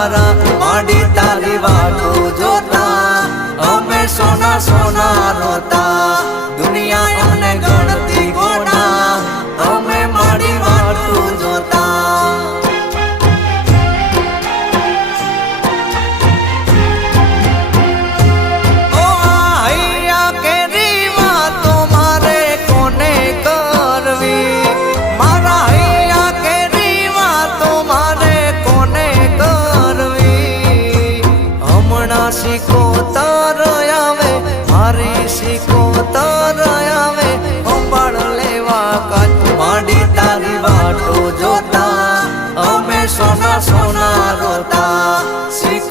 તારા માડી તારી વાતો જોતા અમે સોના સોના રોતા દુનિયા અમને ગણતી ગોડા અમે માડી વાતો જોતા શીખો તાર આવે મારી શીખો તાર